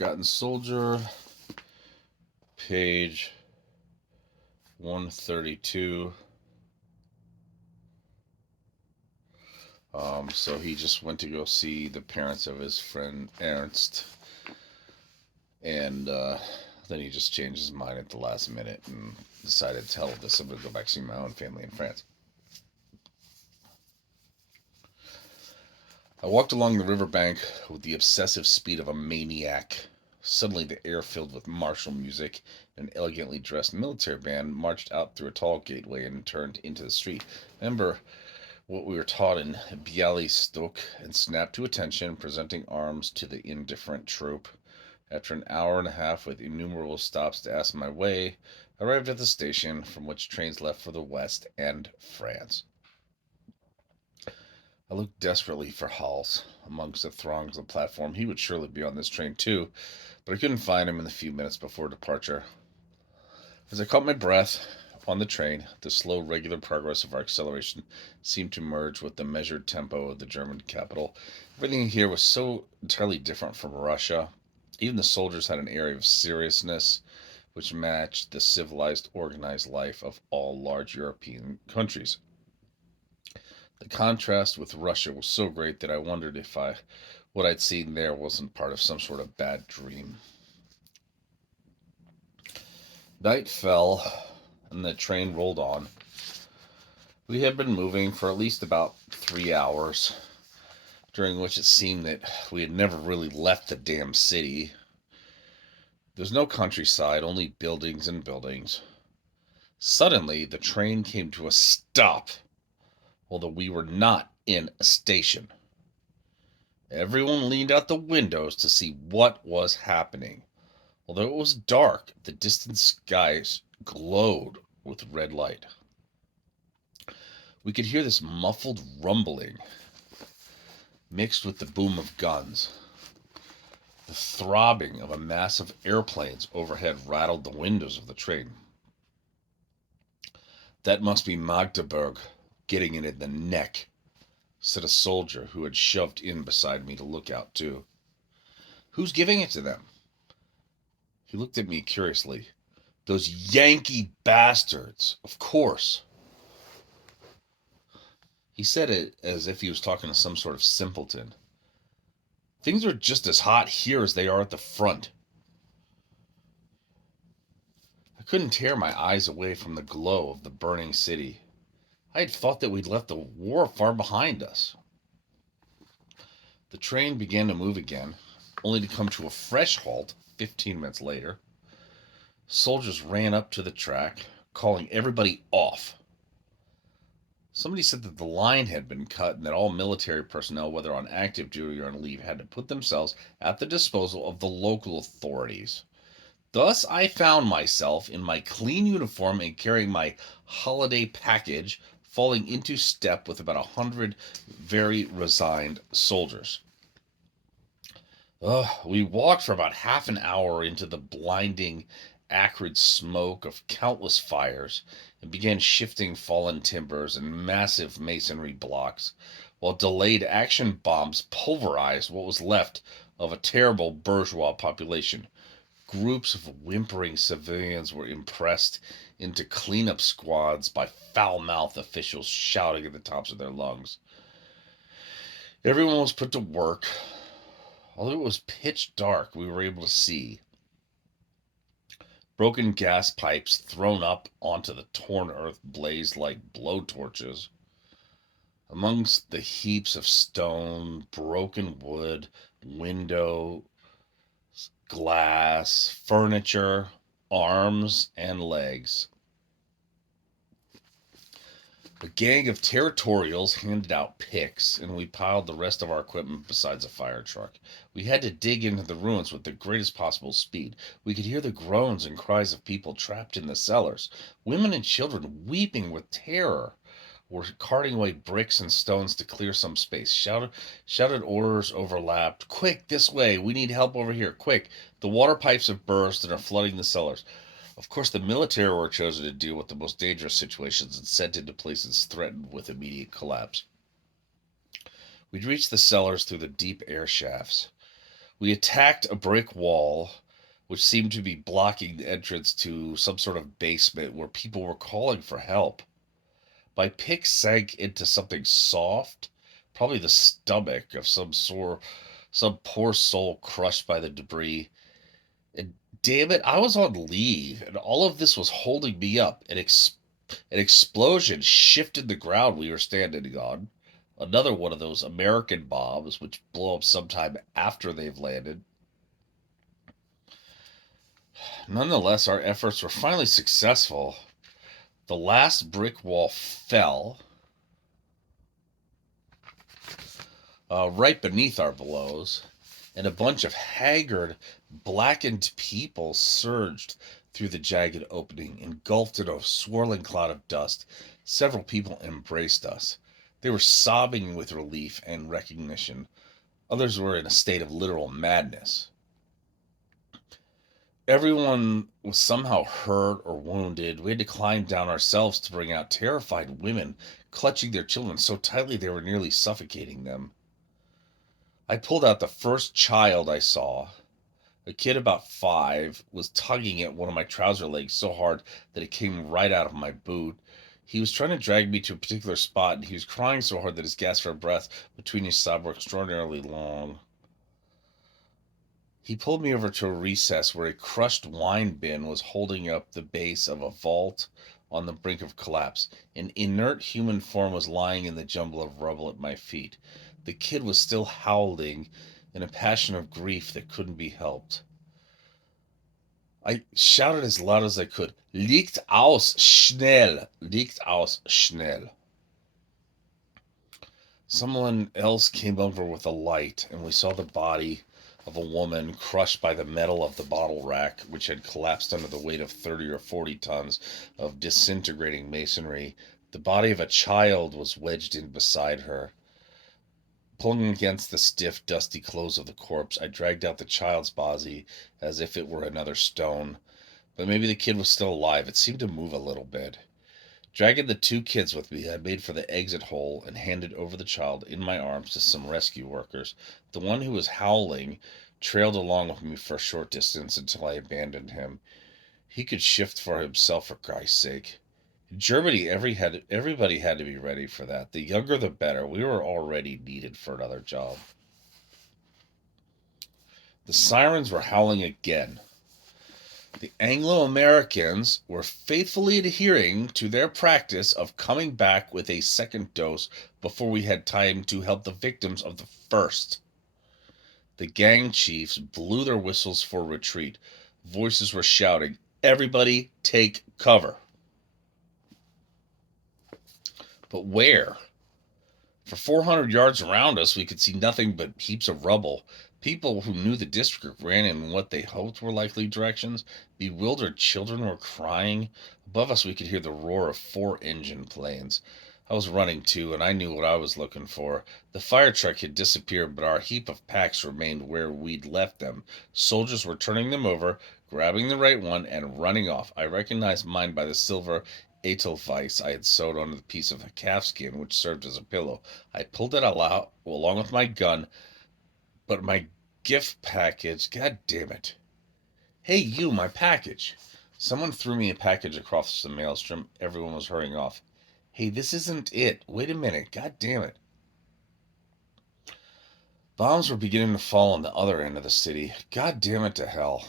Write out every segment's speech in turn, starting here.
Forgotten Soldier, page 132. So he just went to go see the parents of his friend Ernst, and then he just changed his mind at the last minute and decided to tell this. I'm going to go back see my own family in France. I walked along the riverbank with the obsessive speed of a maniac. Suddenly, the air filled with martial music. An elegantly dressed military band marched out through a tall gateway and turned into the street. Remember what we were taught in Bialystok and snapped to attention, presenting arms to the indifferent troop. After an hour and a half with innumerable stops to ask my way, I arrived at the station from which trains left for the West and France. I looked desperately for Hals amongst the throngs of the platform. He would surely be on this train too, but I couldn't find him in the few minutes before departure. As I caught my breath on the train, the slow, regular progress of our acceleration seemed to merge with the measured tempo of the German capital. Everything here was so entirely different from Russia. Even the soldiers had an air of seriousness which matched the civilized, organized life of all large European countries. The contrast with Russia was so great that I wondered if what I'd seen there wasn't part of some sort of bad dream. Night fell, and the train rolled on. We had been moving for at least about 3 hours, during which it seemed that we had never really left the damn city. There's no countryside, only buildings and buildings. Suddenly, the train came to a stop, although we were not in a station. Everyone leaned out the windows to see what was happening. Although it was dark, the distant skies glowed with red light. We could hear this muffled rumbling mixed with the boom of guns. The throbbing of a mass of airplanes overhead rattled the windows of the train. "That must be Magdeburg getting it in the neck," said a soldier who had shoved in beside me to look out too. "Who's giving it to them?" He looked at me curiously. "Those Yankee bastards, of course." He said it as if he was talking to some sort of simpleton. "Things are just as hot here as they are at the front." I couldn't tear my eyes away from the glow of the burning city. I had thought that we'd left the war far behind us. The train began to move again, only to come to a fresh halt 15 minutes later. Soldiers ran up to the track, calling everybody off. Somebody said that the line had been cut and that all military personnel, whether on active duty or on leave, had to put themselves at the disposal of the local authorities. Thus I found myself in my clean uniform and carrying my holiday package, falling into step with about 100 very resigned soldiers. We walked for about half an hour into the blinding, acrid smoke of countless fires and began shifting fallen timbers and massive masonry blocks, while delayed action bombs pulverized what was left of a terrible bourgeois population. Groups of whimpering civilians were impressed into cleanup squads by foul-mouthed officials shouting at the tops of their lungs. Everyone was put to work. Although it was pitch dark, we were able to see. Broken gas pipes thrown up onto the torn earth blazed like blowtorches. Amongst the heaps of stone, broken wood, window, glass, furniture, arms, and legs. A gang of territorials handed out picks, and we piled the rest of our equipment beside a fire truck. We had to dig into the ruins with the greatest possible speed. We could hear the groans and cries of people trapped in the cellars. Women and children, weeping with terror, were carting away bricks and stones to clear some space. Shouted orders overlapped. "Quick, this way! We need help over here! Quick! The water pipes have burst and are flooding the cellars." Of course, the military were chosen to deal with the most dangerous situations and sent into places threatened with immediate collapse. We'd reached the cellars through the deep air shafts. We attacked a brick wall, which seemed to be blocking the entrance to some sort of basement where people were calling for help. My pick sank into something soft, probably the stomach of some poor soul crushed by the debris. And damn it, I was on leave, and all of this was holding me up. An explosion shifted the ground we were standing on. Another one of those American bombs, which blow up sometime after they've landed. Nonetheless, our efforts were finally successful. The last brick wall fell right beneath our blows, and a bunch of haggard, blackened people surged through the jagged opening, engulfed in a swirling cloud of dust. Several people embraced us. They were sobbing with relief and recognition. Others were in a state of literal madness. Everyone was somehow hurt or wounded. We had to climb down ourselves to bring out terrified women, clutching their children so tightly they were nearly suffocating them. I pulled out the first child I saw. A kid about 5 was tugging at one of my trouser legs so hard that it came right out of my boot. He was trying to drag me to a particular spot, and he was crying so hard that his gasps for breath between his sobs were extraordinarily long. He pulled me over to a recess where a crushed wine bin was holding up the base of a vault on the brink of collapse. An inert human form was lying in the jumble of rubble at my feet. The kid was still howling in a passion of grief that couldn't be helped. I shouted as loud as I could, Liegt aus, schnell! Liegt aus, schnell! Someone else came over with a light, and we saw the body of a woman crushed by the metal of the bottle rack, which had collapsed under the weight of 30 or 40 tons of disintegrating masonry. The body of a child was wedged in beside her. Pulling against the stiff, dusty clothes of the corpse, I dragged out the child's body as if it were another stone. But maybe the kid was still alive. It seemed to move a little bit. Dragging the 2 kids with me, I made for the exit hole and handed over the child in my arms to some rescue workers. The one who was howling trailed along with me for a short distance until I abandoned him. He could shift for himself, for Christ's sake. In Germany, everybody had to be ready for that. The younger the better. We were already needed for another job. The sirens were howling again. The Anglo-Americans were faithfully adhering to their practice of coming back with a second dose before we had time to help the victims of the first. The gang chiefs blew their whistles for retreat. Voices were shouting, "Everybody take cover." But where? For 400 yards around us, we could see nothing but heaps of rubble. People who knew the district ran in what they hoped were likely directions. Bewildered children were crying. Above us, we could hear the roar of 4-engine planes. I was running too, and I knew what I was looking for. The fire truck had disappeared, but our heap of packs remained where we'd left them. Soldiers were turning them over, grabbing the right one, and running off. I recognized mine by the silver Edelweiss I had sewed onto the piece of calfskin which served as a pillow. I pulled it out along with my gun, but my gift package, god damn it. Hey, you, my package. Someone threw me a package across the maelstrom. Everyone was hurrying off. Hey, this isn't it. Wait a minute. God damn it. Bombs were beginning to fall on the other end of the city. God damn it to hell.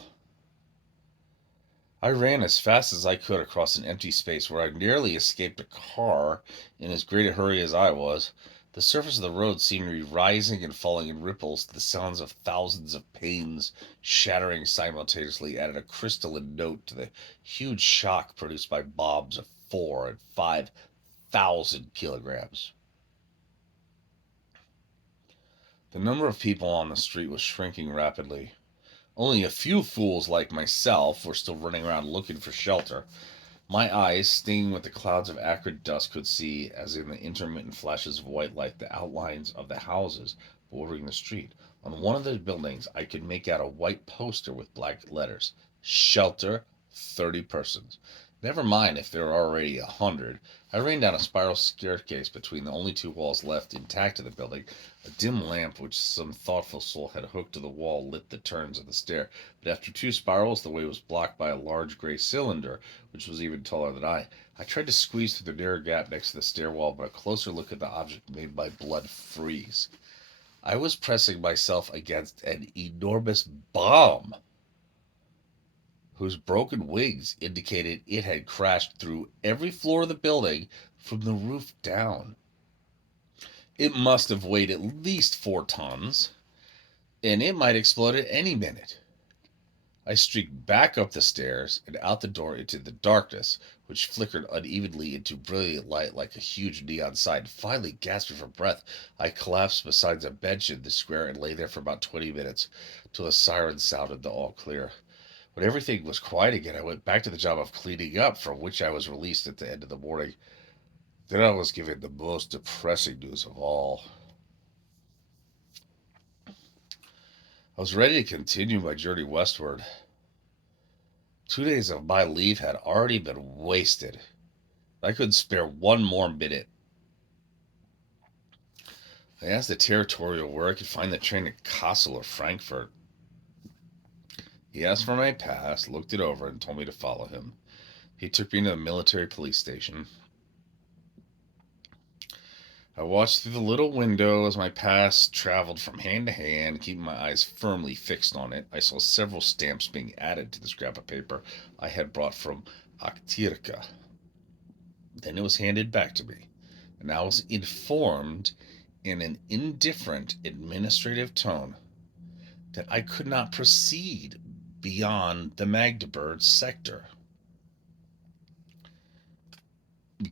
I ran as fast as I could across an empty space where I nearly escaped a car in as great a hurry as I was. The surface of the road seemed to be rising and falling in ripples to the sounds of thousands of panes shattering simultaneously added a crystalline note to the huge shock produced by bombs of 4 and 5,000 kilograms. The number of people on the street was shrinking rapidly. Only a few fools like myself were still running around looking for shelter. My eyes, stinging with the clouds of acrid dust, could see, as in the intermittent flashes of white light, the outlines of the houses bordering the street. On one of the buildings I could make out a white poster with black letters, "Shelter, 30 persons." Never mind if there are already 100. I ran down a spiral staircase between the only two walls left intact of the building. A dim lamp, which some thoughtful soul had hooked to the wall, lit the turns of the stair. But after two spirals, the way was blocked by a large gray cylinder, which was even taller than I. I tried to squeeze through the narrow gap next to the stairwell, but a closer look at the object made my blood freeze. I was pressing myself against an enormous bomb whose broken wings indicated it had crashed through every floor of the building from the roof down. It must have weighed at least 4 tons, and it might explode at any minute. I streaked back up the stairs and out the door into the darkness, which flickered unevenly into brilliant light like a huge neon sign. Finally, gasping for breath, I collapsed beside a bench in the square and lay there for about 20 minutes till the siren sounded the all clear. When everything was quiet again, I went back to the job of cleaning up, from which I was released at the end of the morning. Then I was given the most depressing news of all. I was ready to continue my journey westward. 2 days of my leave had already been wasted. I couldn't spare one more minute. I asked the territorial where I could find the train to Kassel or Frankfurt. He asked for my pass, looked it over, and told me to follow him. He took me to the military police station. I watched through the little window as my pass traveled from hand to hand, keeping my eyes firmly fixed on it. I saw several stamps being added to the scrap of paper I had brought from Aktirka. Then it was handed back to me, and I was informed in an indifferent administrative tone that I could not proceed beyond the Magdeburg sector.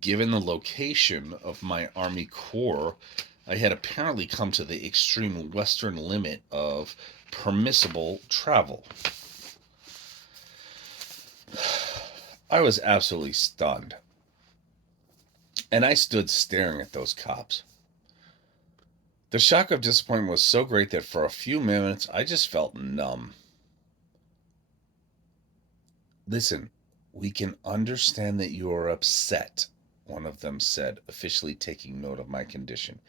Given the location of my army corps, I had apparently come to the extreme western limit of permissible travel. I was absolutely stunned, and I stood staring at those cops. The shock of disappointment was so great that for a few minutes I just felt numb. Listen, we can understand that you are upset, one of them said, officially taking note of my condition.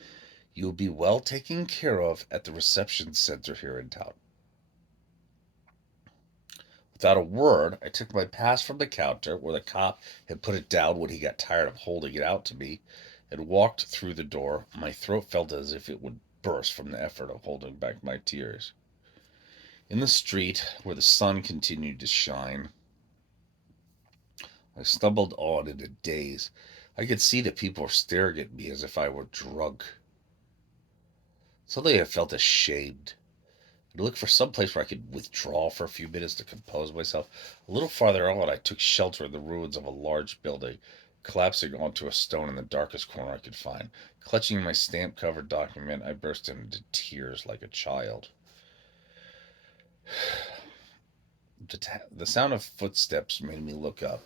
You will be well taken care of at the reception center here in town. Without a word, I took my pass from the counter, where the cop had put it down when he got tired of holding it out to me, and walked through the door. My throat felt as if it would burst from the effort of holding back my tears. In the street, where the sun continued to shine, I stumbled on in a daze. I could see that people were staring at me as if I were drunk. Suddenly I felt ashamed. I looked for some place where I could withdraw for a few minutes to compose myself. A little farther on, I took shelter in the ruins of a large building, collapsing onto a stone in the darkest corner I could find. Clutching my stamp-covered document, I burst into tears like a child. The sound of footsteps made me look up.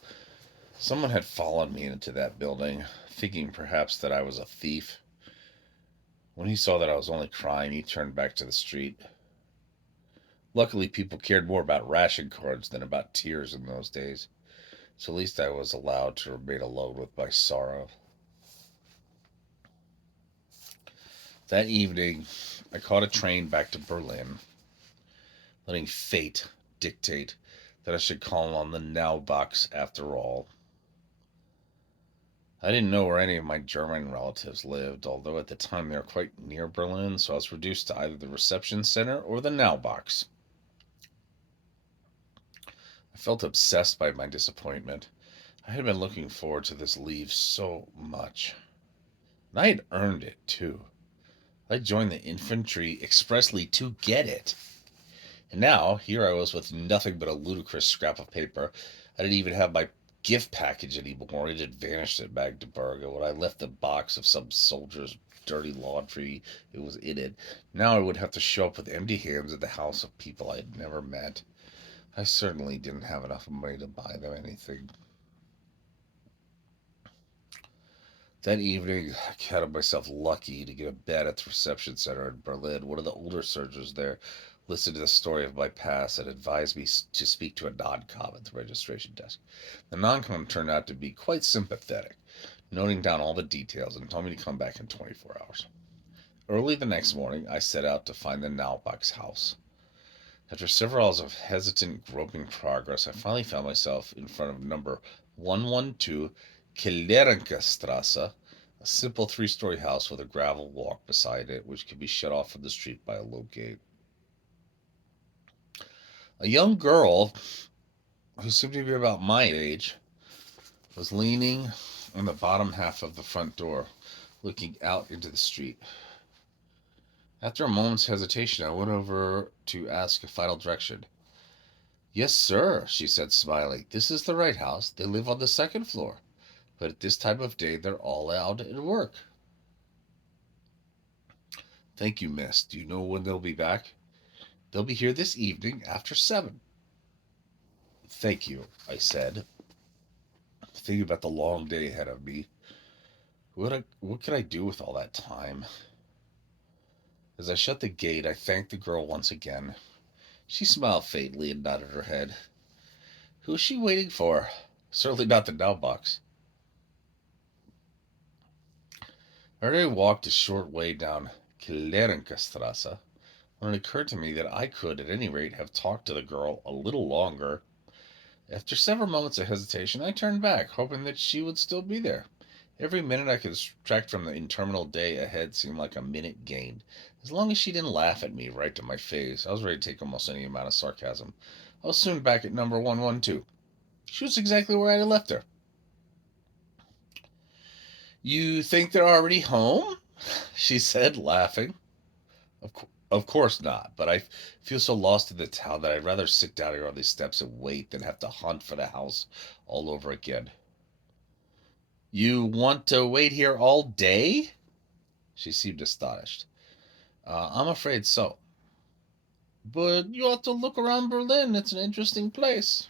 Someone had followed me into that building, thinking perhaps that I was a thief. When he saw that I was only crying, he turned back to the street. Luckily, people cared more about ration cards than about tears in those days, so at least I was allowed to remain alone with my sorrow. That evening, I caught a train back to Berlin, letting fate dictate that I should call on the Naubachs after all. I didn't know where any of my German relatives lived, although at the time they were quite near Berlin, so I was reduced to either the reception center or the Naubachs. I felt obsessed by my disappointment. I had been looking forward to this leave so much. And I had earned it, too. I joined the infantry expressly to get it. And now, here I was with nothing but a ludicrous scrap of paper. I didn't even have my gift package anymore. It had vanished at Magdeburg, and when I left the box of some soldier's dirty laundry, it was in it. Now I would have to show up with empty hands at the house of people I had never met. I certainly didn't have enough money to buy them anything. That evening, I counted myself lucky to get a bed at the reception center in Berlin. One of the older surgeons there listened to the story of my past, and advised me to speak to a non-com at the registration desk. The non-com turned out to be quite sympathetic, noting down all the details and told me to come back in 24 hours. Early the next morning, I set out to find the Naubach's house. After several hours of hesitant, groping progress, I finally found myself in front of number 112 Kellerenkestrasse, a simple three-story house with a gravel walk beside it, which could be shut off from the street by a low gate. A young girl, who seemed to be about my age, was leaning on the bottom half of the front door, looking out into the street. After a moment's hesitation, I went over to ask a final direction. "Yes, sir," she said, smiling. "This is the right house. They live on the second floor, but at this time of day they're all out at work." "Thank you, miss. Do you know when they'll be back?" "They'll be here this evening after 7." "Thank you," I said, thinking about the long day ahead of me. What could I do with all that time? As I shut the gate, I thanked the girl once again. She smiled faintly and nodded her head. Who's she waiting for? Certainly not the Nowbucks. I already walked a short way down Klerenkestrasse when it occurred to me that I could, at any rate, have talked to the girl a little longer. After several moments of hesitation, I turned back, hoping that she would still be there. Every minute I could subtract from the interminable day ahead seemed like a minute gained. As long as she didn't laugh at me right to my face, I was ready to take almost any amount of sarcasm. I was soon back at number 112. She was exactly where I had left her. "You think they're already home?" she said, laughing. Of course not, but I feel so lost in the town that I'd rather sit down here on these steps and wait than have to hunt for the house all over again. "You want to wait here all day?" She seemed astonished. I'm afraid so." "But you ought to look around Berlin. It's an interesting place."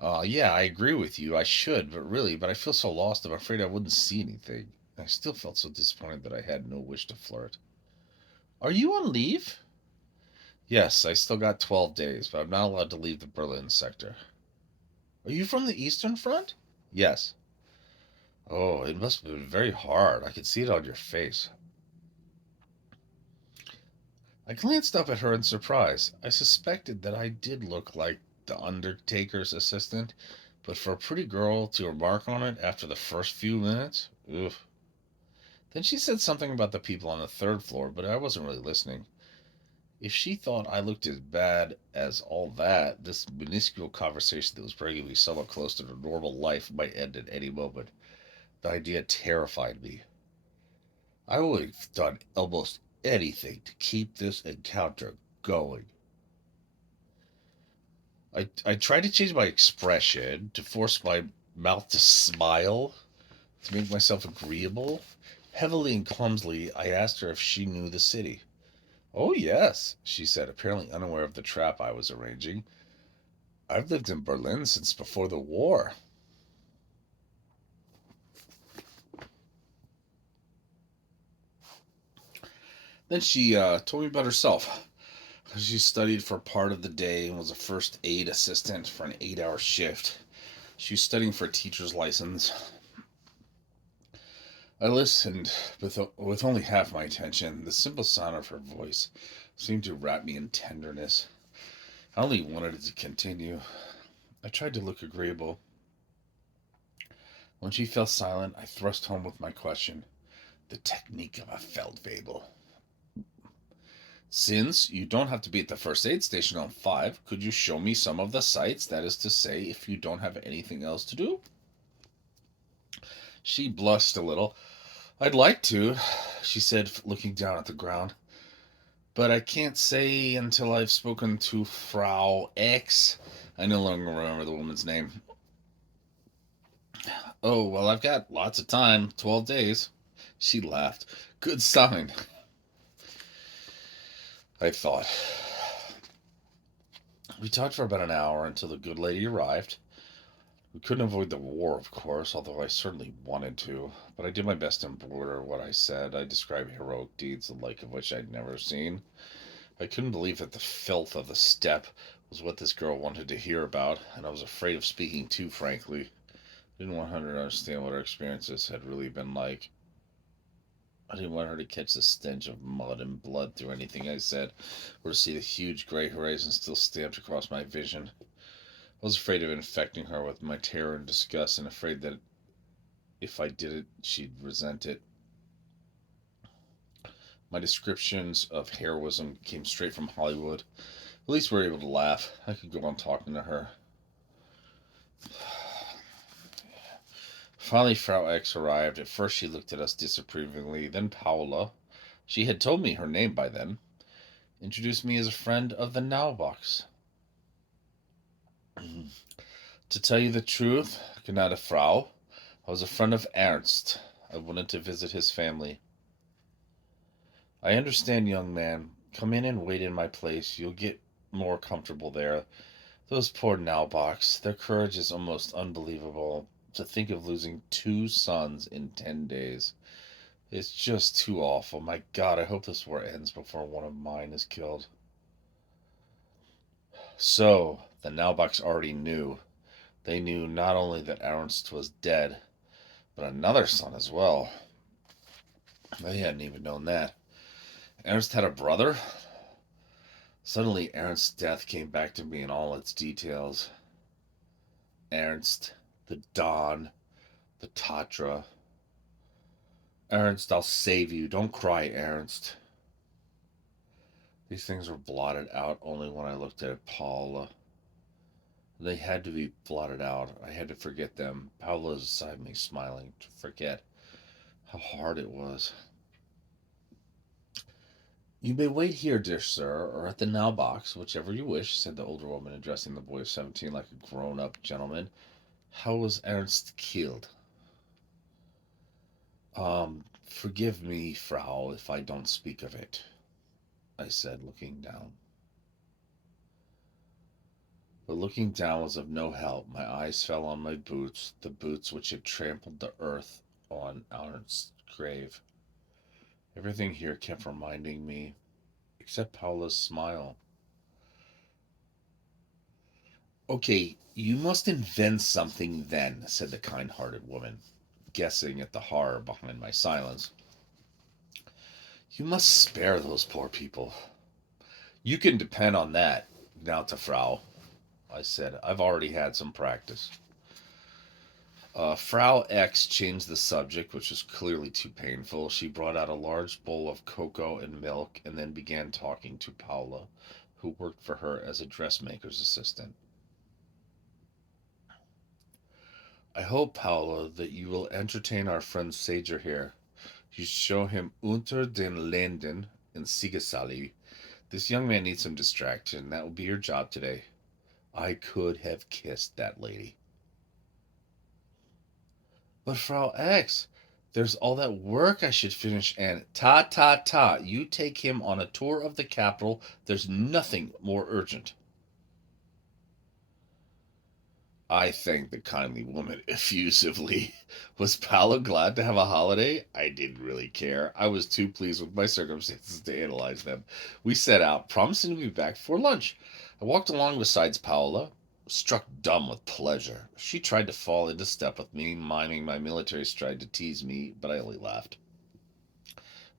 Yeah, I agree with you. I should, but I feel so lost. I'm afraid I wouldn't see anything." I still felt so disappointed that I had no wish to flirt. "Are you on leave?" "Yes, I still got 12 days, but I'm not allowed to leave the Berlin sector." "Are you from the Eastern Front?" "Yes." "Oh, it must have been very hard. I could see it on your face." I glanced up at her in surprise. I suspected that I did look like the undertaker's assistant, but for a pretty girl to remark on it after the first few minutes, ugh. Then she said something about the people on the third floor, but I wasn't really listening. If she thought I looked as bad as all that, this minuscule conversation that was bringing me somewhat close to the normal life might end at any moment. The idea terrified me. I would have done almost anything to keep this encounter going. I tried to change my expression, to force my mouth to smile, to make myself agreeable. Heavily and clumsily, I asked her if she knew the city. "Oh, yes," she said, apparently unaware of the trap I was arranging. "I've lived in Berlin since before the war." Then she told me about herself. She studied for part of the day and was a first aid assistant for an 8-hour shift. She was studying for a teacher's license. I listened with only half my attention. The simple sound of her voice seemed to wrap me in tenderness. I only wanted it to continue. I tried to look agreeable. When she fell silent, I thrust home with my question. The technique of a Feldwebel. "Since you don't have to be at the first aid station on 5, could you show me some of the sites? That is to say, if you don't have anything else to do?" She blushed a little. "I'd like to," she said, looking down at the ground. "But I can't say until I've spoken to Frau X. I no longer remember the woman's name." "Oh, well, I've got lots of time. 12 days." She laughed. "Good sign," I thought. We talked for about an hour until the good lady arrived. We couldn't avoid the war, of course, although I certainly wanted to. But I did my best to embroider what I said. I described heroic deeds, the like of which I'd never seen. I couldn't believe that the filth of the steppe was what this girl wanted to hear about, and I was afraid of speaking too frankly. I didn't want her to understand what our experiences had really been like. I didn't want her to catch the stench of mud and blood through anything I said, or to see the huge gray horizon still stamped across my vision. I was afraid of infecting her with my terror and disgust, and afraid that if I did it, she'd resent it. My descriptions of heroism came straight from Hollywood. At least we were able to laugh. I could go on talking to her. Finally, Frau X arrived. At first, she looked at us disapprovingly. Then Paula, she had told me her name by then, introduced me as a friend of the Naubox. To tell you the truth, Gnade Frau, I was a friend of Ernst. I wanted to visit his family. I understand, young man. Come in and wait in my place. You'll get more comfortable there. Those poor Naubachs, their courage is almost unbelievable. To think of losing 2 sons in 10 days. It's just too awful. My God, I hope this war ends before one of mine is killed. So, the Naubachs already knew. They knew not only that Ernst was dead, but another son as well. They hadn't even known that. Ernst had a brother? Suddenly, Ernst's death came back to me in all its details. Ernst, the Don, the Tatra. Ernst, I'll save you. Don't cry, Ernst. These things were blotted out only when I looked at Paula. They had to be blotted out. I had to forget them. Paula was beside me, smiling. To forget how hard it was. You may wait here, dear sir, or at the now box, whichever you wish, said the older woman, addressing the boy of 17 like a grown-up gentleman. How was Ernst killed? Forgive me, Frau, if I don't speak of it, I said, looking down. But looking down was of no help. My eyes fell on my boots, the boots which had trampled the earth on Ernst's grave. Everything here kept reminding me, except Paula's smile. Okay, you must invent something then, said the kind-hearted woman, guessing at the horror behind my silence. You must spare those poor people. You can depend on that, Gnauta Frau, I said. I've already had some practice. Frau X changed the subject, which was clearly too painful. She brought out a large bowl of cocoa and milk and then began talking to Paula, who worked for her as a dressmaker's assistant. I hope, Paula, that you will entertain our friend Sager here. You show him Unter den Linden in Siegessallee. This young man needs some distraction. That will be your job today. I could have kissed that lady. But Frau X, there's all that work I should finish and ta. You take him on a tour of the capital. There's nothing more urgent. I thanked the kindly woman effusively. Was Paolo glad to have a holiday? I didn't really care. I was too pleased with my circumstances to analyze them. We set out, promising to be back before lunch. I walked along beside Paola, struck dumb with pleasure. She tried to fall into step with me, miming my military stride to tease me, but I only laughed.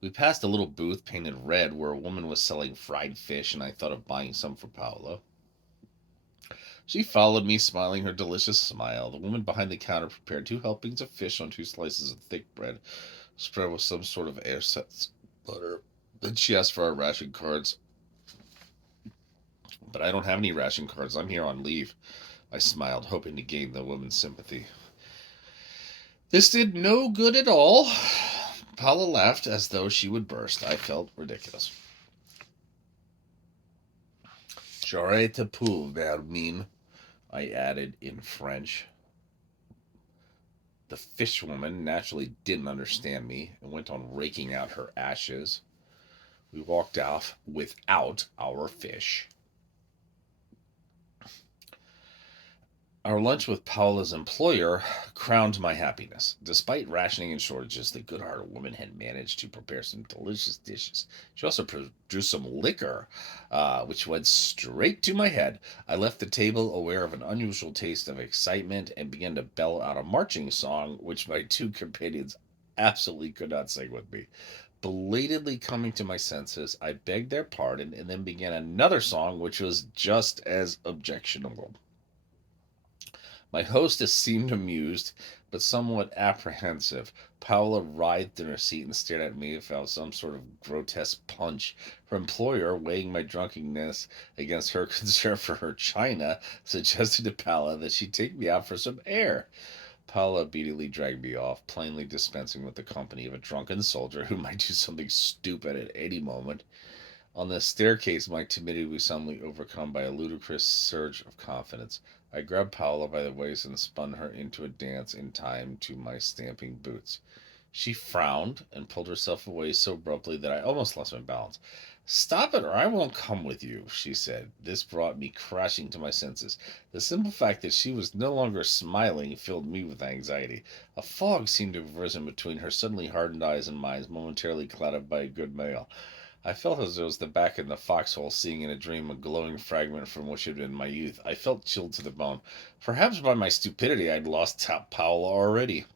We passed a little booth painted red where a woman was selling fried fish, and I thought of buying some for Paola. She followed me, smiling her delicious smile. The woman behind the counter prepared 2 helpings of fish on 2 slices of thick bread, spread with some sort of ersatz butter. Then she asked for our ration cards. But I don't have any ration cards. I'm here on leave. I smiled, hoping to gain the woman's sympathy. This did no good at all. Paula laughed as though she would burst. I felt ridiculous. J'aurais été pour vermine, I added in French. The fishwoman naturally didn't understand me and went on raking out her ashes. We walked off without our fish. Our lunch with Paula's employer crowned my happiness. Despite rationing and shortages, the good hearted woman had managed to prepare some delicious dishes. She also produced some liquor, which went straight to my head. I left the table aware of an unusual taste of excitement and began to bellow out a marching song, which my two companions absolutely could not sing with me. Belatedly coming to my senses, I begged their pardon and then began another song, which was just as objectionable. My hostess seemed amused, but somewhat apprehensive. Paula writhed in her seat and stared at me as if I was some sort of grotesque punch. Her employer, weighing my drunkenness against her concern for her china, suggested to Paula that she take me out for some air. Paula obediently dragged me off, plainly dispensing with the company of a drunken soldier who might do something stupid at any moment. On the staircase, my timidity was suddenly overcome by a ludicrous surge of confidence. I grabbed Paula by the waist and spun her into a dance in time to my stamping boots. She frowned and pulled herself away so abruptly that I almost lost my balance. Stop it, or I won't come with you, she said. This brought me crashing to my senses. The simple fact that she was no longer smiling filled me with anxiety. A fog seemed to have risen between her suddenly hardened eyes and mine, momentarily clouded by a good meal. I felt as though I was the back in the foxhole, seeing in a dream a glowing fragment from which had been my youth. I felt chilled to the bone. Perhaps by my stupidity I had lost Paula already.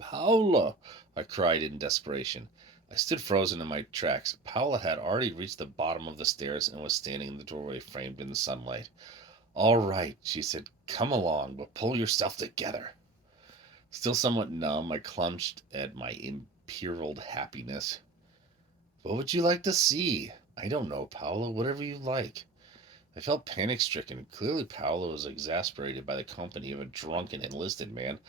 Paula! I cried in desperation. I stood frozen in my tracks. Paula had already reached the bottom of the stairs and was standing in the doorway framed in the sunlight. All right, she said. Come along, but pull yourself together. Still somewhat numb, I clutched at my imperiled happiness. What would you like to see? I don't know, Paula. Whatever you like. I felt panic stricken. Clearly, Paula was exasperated by the company of a drunken enlisted man.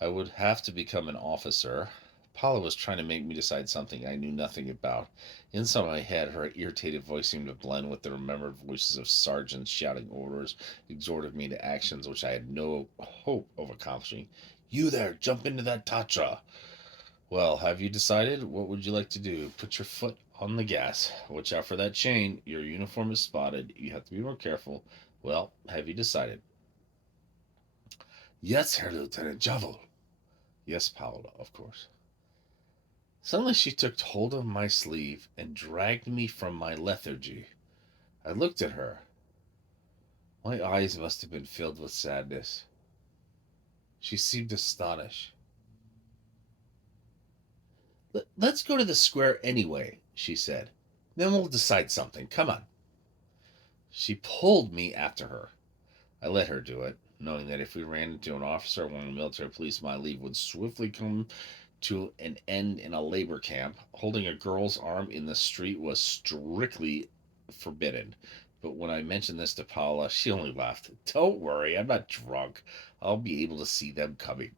I would have to become an officer. Paula was trying to make me decide something I knew nothing about. Inside my head, her irritated voice seemed to blend with the remembered voices of sergeants shouting orders, exhorting me to actions which I had no hope of accomplishing. You there, jump into that Tatra. Well, have you decided? What would you like to do? Put your foot on the gas. Watch out for that chain. Your uniform is spotted. You have to be more careful. Well, have you decided? Yes, Herr Lieutenant Javel. Yes, Paula, of course. Suddenly she took hold of my sleeve and dragged me from my lethargy. I looked at her. My eyes must have been filled with sadness. She seemed astonished. Let's go to the square anyway, she said. Then we'll decide something. Come on. She pulled me after her. I let her do it, knowing that if we ran into an officer or one of the military police, my leave would swiftly come to an end in a labor camp. Holding a girl's arm in the street was strictly forbidden. But when I mentioned this to Paula, she only laughed. Don't worry, I'm not drunk. I'll be able to see them coming.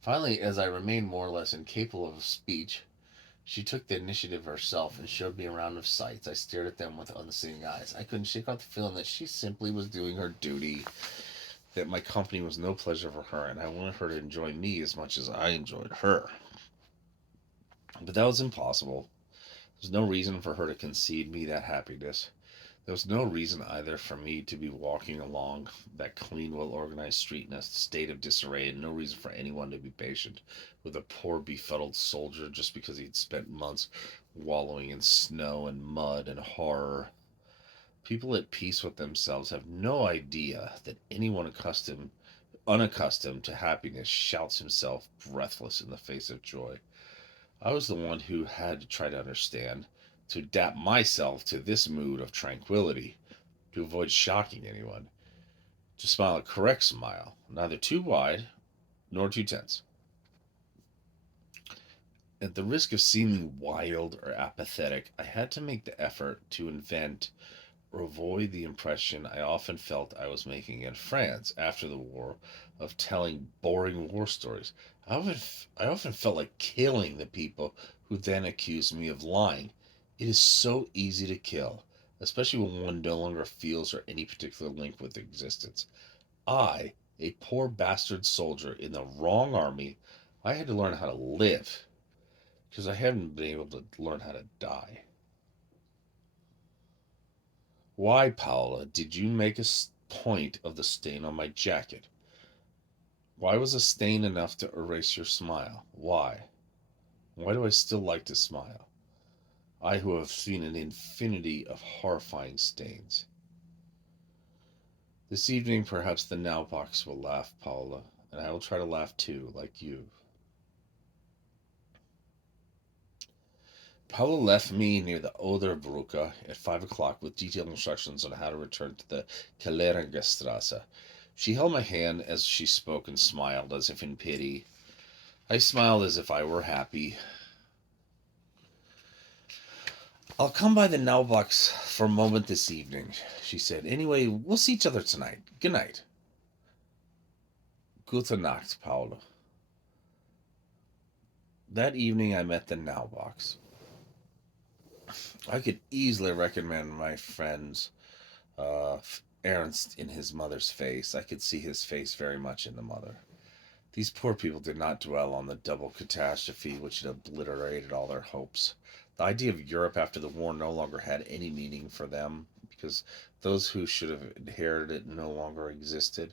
Finally, as I remained more or less incapable of speech, she took the initiative herself and showed me a round of sights. I stared at them with unseeing eyes. I couldn't shake off the feeling that she simply was doing her duty, that my company was no pleasure for her, and I wanted her to enjoy me as much as I enjoyed her. But that was impossible. There was no reason for her to concede me that happiness. There was no reason either for me to be walking along that clean, well organized street in a state of disarray, and no reason for anyone to be patient with a poor, befuddled soldier just because he'd spent months wallowing in snow and mud and horror. People at peace with themselves have no idea that anyone unaccustomed to happiness shouts himself breathless in the face of joy. I was the one who had to try to understand, to adapt myself to this mood of tranquility, to avoid shocking anyone, to smile a correct smile, neither too wide nor too tense. At the risk of seeming wild or apathetic, I had to make the effort to invent or avoid the impression I often felt I was making in France after the war of telling boring war stories. I often felt like killing the people who then accused me of lying. It is so easy to kill, especially when one no longer feels or any particular link with existence. I, a poor bastard soldier in the wrong army, I had to learn how to live because I hadn't been able to learn how to die. Why, Paula, did you make a point of the stain on my jacket? Why was a stain enough to erase your smile? Why? Why do I still like to smile? I who have seen an infinity of horrifying stains. This evening, perhaps the now box will laugh, Paula, and I will try to laugh too, like you. Paula left me near the Oderbrücke at 5 o'clock with detailed instructions on how to return to the Kellergastrasse. She held my hand as she spoke and smiled as if in pity. I smiled as if I were happy. I'll come by the now box for a moment this evening, she said. Anyway, we'll see each other tonight. Good night. Gute Nacht, Paula. That evening I met the now box. I could easily recommend my friends Ernst in his mother's face. I could see his face very much in the mother. These poor people did not dwell on the double catastrophe which had obliterated all their hopes. The idea of Europe after the war no longer had any meaning for them because those who should have inherited it no longer existed.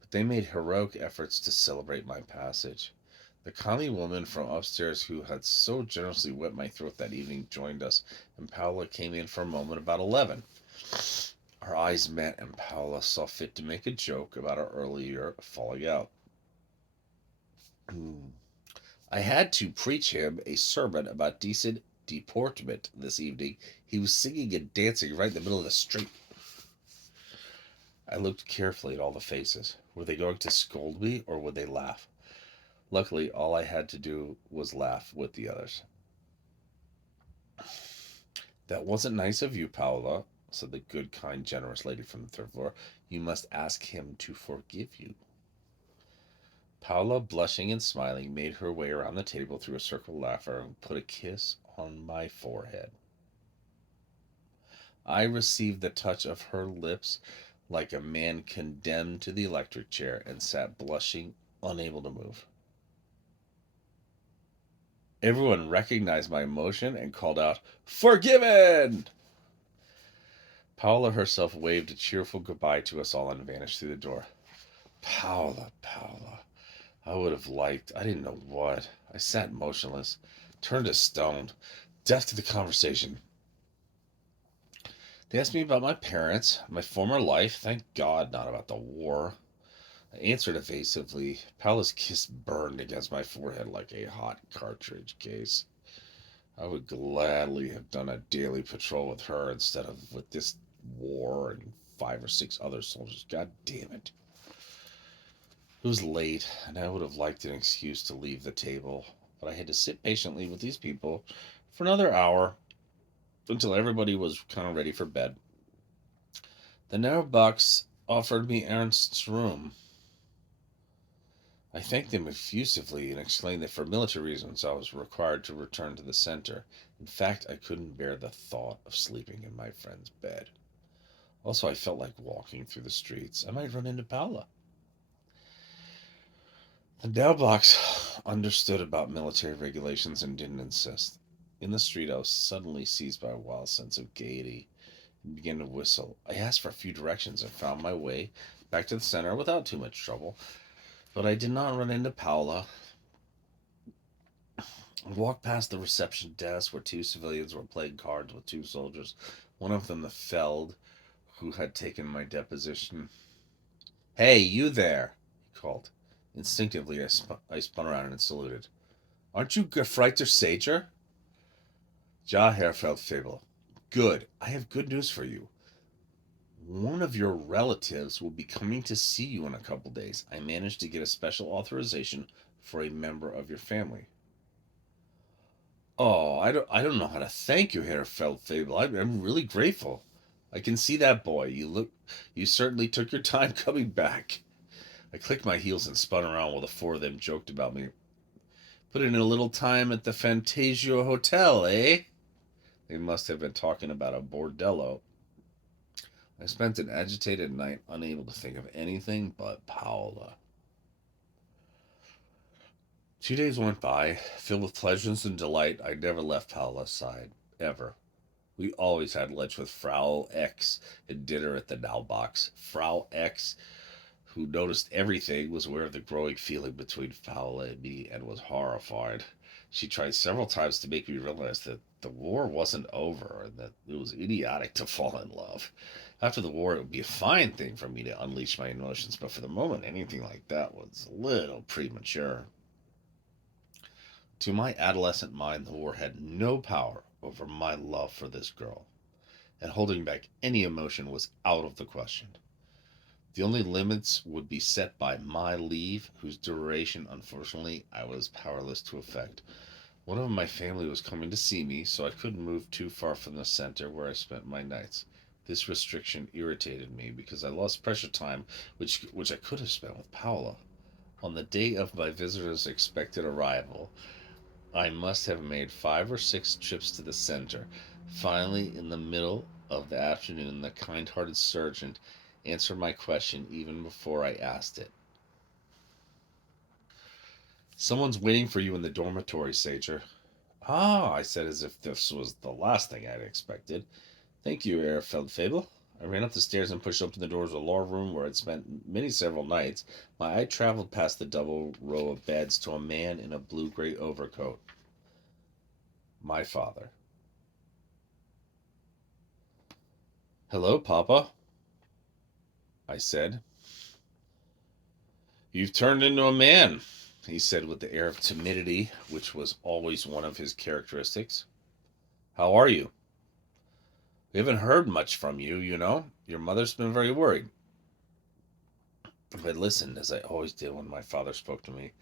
But they made heroic efforts to celebrate my passage. The kindly woman from upstairs who had so generously wet my throat that evening joined us, and Paula came in for a moment about 11. Our eyes met, and Paula saw fit to make a joke about our earlier falling out. I had to preach him a sermon about decent deportment this evening. He was singing and dancing right in the middle of the street. I looked carefully at all the faces. Were they going to scold me, or would they laugh? Luckily, all I had to do was laugh with the others. That wasn't nice of you, Paula, said the good, kind, generous lady from the third floor. You must ask him to forgive you. Paula, blushing and smiling, made her way around the table through a circle of laughter and put a kiss on my forehead. I received the touch of her lips like a man condemned to the electric chair and sat blushing, unable to move. Everyone recognized my emotion and called out, "Forgiven!" Paula herself waved a cheerful goodbye to us all and vanished through the door. Paula. I would have liked, I didn't know what. I sat motionless, turned to stone, deaf to the conversation. They asked me about my parents, my former life. Thank God, not about the war. I answered evasively. Paula's kiss burned against my forehead like a hot cartridge case. I would gladly have done a daily patrol with her instead of with this war and 5 or 6 other soldiers. God damn it. It was late, and I would have liked an excuse to leave the table, but I had to sit patiently with these people for another hour until everybody was kind of ready for bed. The narrow box offered me Ernst's room. I thanked them effusively and explained that for military reasons I was required to return to the center. In fact, I couldn't bear the thought of sleeping in my friend's bed. Also, I felt like walking through the streets. I might run into Paula. The Dowbox understood about military regulations and didn't insist. In the street, I was suddenly seized by a wild sense of gaiety and began to whistle. I asked for a few directions and found my way back to the center without too much trouble. But I did not run into Paula. I walked past the reception desk where 2 civilians were playing cards with 2 soldiers, one of them the Feld, who had taken my deposition. "Hey, you there," he called. Instinctively, I spun around and saluted. "Aren't you Gefreiter Sager?" "Ja, Herr Feldfebel." "Good. I have good news for you. One of your relatives will be coming to see you in a couple days. I managed to get a special authorization for a member of your family." "Oh, I don't know how to thank you, Herr Feldfebel. I'm really grateful. I can see that, boy. You certainly took your time coming back." I clicked my heels and spun around while the 4 of them joked about me. "Put in a little time at the Fantasia Hotel, eh?" They must have been talking about a bordello. I spent an agitated night, unable to think of anything but Paola. 2 days went by, filled with pleasures and delight. I never left Paola's side, ever. We always had lunch with Frau X and dinner at the Now Box. Frau X, who noticed everything, was aware of the growing feeling between Paula and me and was horrified. She tried several times to make me realize that the war wasn't over and that it was idiotic to fall in love. After the war, it would be a fine thing for me to unleash my emotions, but for the moment, anything like that was a little premature. To my adolescent mind, the war had no power over my love for this girl, and holding back any emotion was out of the question. The only limits would be set by my leave, whose duration, unfortunately, I was powerless to effect. One of my family was coming to see me, so I couldn't move too far from the center where I spent my nights. This restriction irritated me because I lost precious time, which I could have spent with Paula. On the day of my visitor's expected arrival, I must have made 5 or 6 trips to the center. Finally, in the middle of the afternoon, the kind hearted sergeant answered my question even before I asked it. Someone's waiting for you in the dormitory, Sager. Ah, I said as if this was the last thing I'd expected. Thank you, Herr Feldfebel. I ran up the stairs and pushed open the doors of a lower room where I'd spent many several nights. My eye traveled past the double row of beds to a man in a blue-gray overcoat. My father. Hello, Papa, I said. You've turned into a man, he said with the air of timidity which was always one of his characteristics. How are you? We haven't heard much from you, you know. Your mother's been very worried. If I listened, as I always did when my father spoke to me,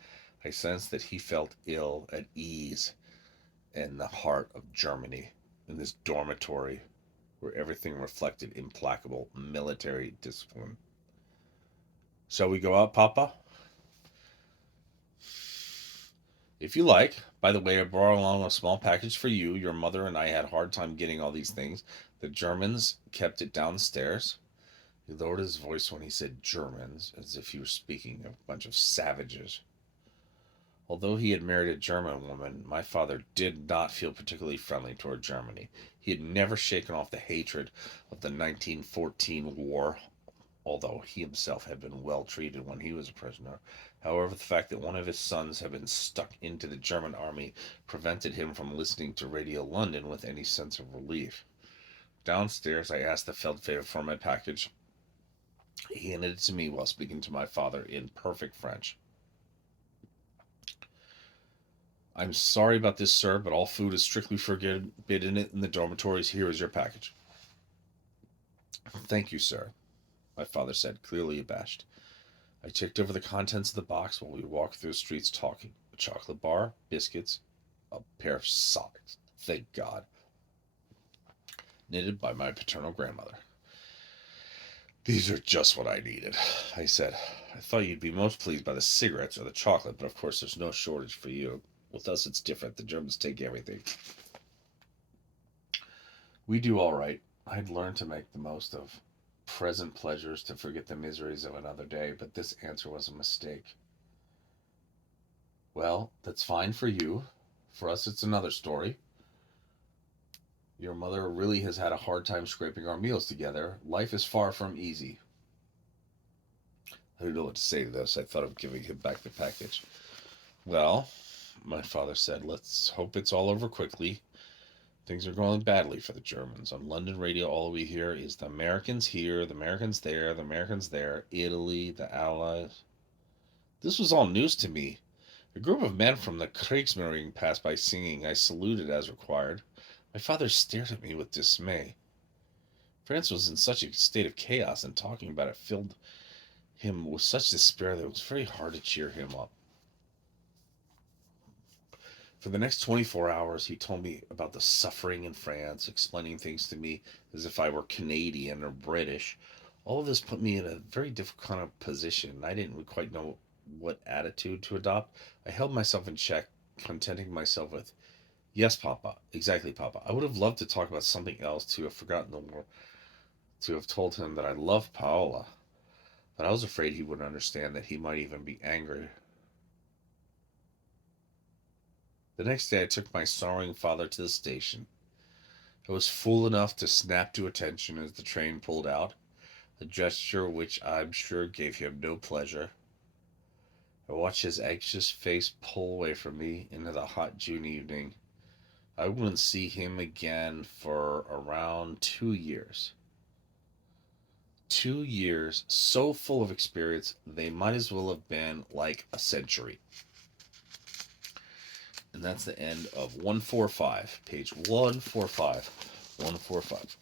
I sensed that he felt ill at ease in the heart of Germany, in this dormitory where everything reflected implacable military discipline. Shall we go out, Papa? If you like. By the way, I brought along a small package for you. Your mother and I had a hard time getting all these things. The Germans kept it downstairs. He lowered his voice when he said Germans, as if he were speaking of a bunch of savages. Although he had married a German woman, my father did not feel particularly friendly toward Germany. He had never shaken off the hatred of the 1914 war, although he himself had been well treated when he was a prisoner. However, the fact that one of his sons had been stuck into the German army prevented him from listening to Radio London with any sense of relief. Downstairs, I asked the Feldfebel for my package. He handed it to me while speaking to my father in perfect French. I'm sorry about this, sir, but all food is strictly forbidden in the dormitories. Here is your package. Thank you, sir, my father said, clearly abashed. I checked over the contents of the box while we walked through the streets talking. A chocolate bar, biscuits, a pair of socks, thank God, knitted by my paternal grandmother. These are just what I needed, I said. I thought you'd be most pleased by the cigarettes or the chocolate, but of course there's no shortage for you. With us it's different. The Germans take everything. We do all right. I'd learned to make the most of present pleasures to forget the miseries of another day, but this answer was a mistake. Well, that's fine for you. For us, it's another story. Your mother really has had a hard time scraping our meals together. Life is far from easy. I didn't know what to say to this. I thought of giving him back the package. Well, my father said, let's hope it's all over quickly. Things are going badly for the Germans. On London radio, all we hear is the Americans here, the Americans there, the Americans there, Italy, the Allies. This was all news to me. A group of men from the Kriegsmarine passed by singing. I saluted as required. My father stared at me with dismay. France was in such a state of chaos, and talking about it filled him with such despair that it was very hard to cheer him up. For the next 24 hours, he told me about the suffering in France, explaining things to me as if I were Canadian or British. All of this put me in a very difficult kind of position. I didn't quite know what attitude to adopt. I held myself in check, contenting myself with, yes, Papa, exactly, Papa. I would have loved to talk about something else, to have forgotten the war, to have told him that I love Paola, but I was afraid he wouldn't understand, that he might even be angry. The next day I took my sorrowing father to the station. I was fool enough to snap to attention as the train pulled out, a gesture which I'm sure gave him no pleasure. I watched his anxious face pull away from me into the hot June evening. I wouldn't see him again for around 2 years. 2 years so full of experience, they might as well have been like a century. And that's the end of 145, page 145. 145.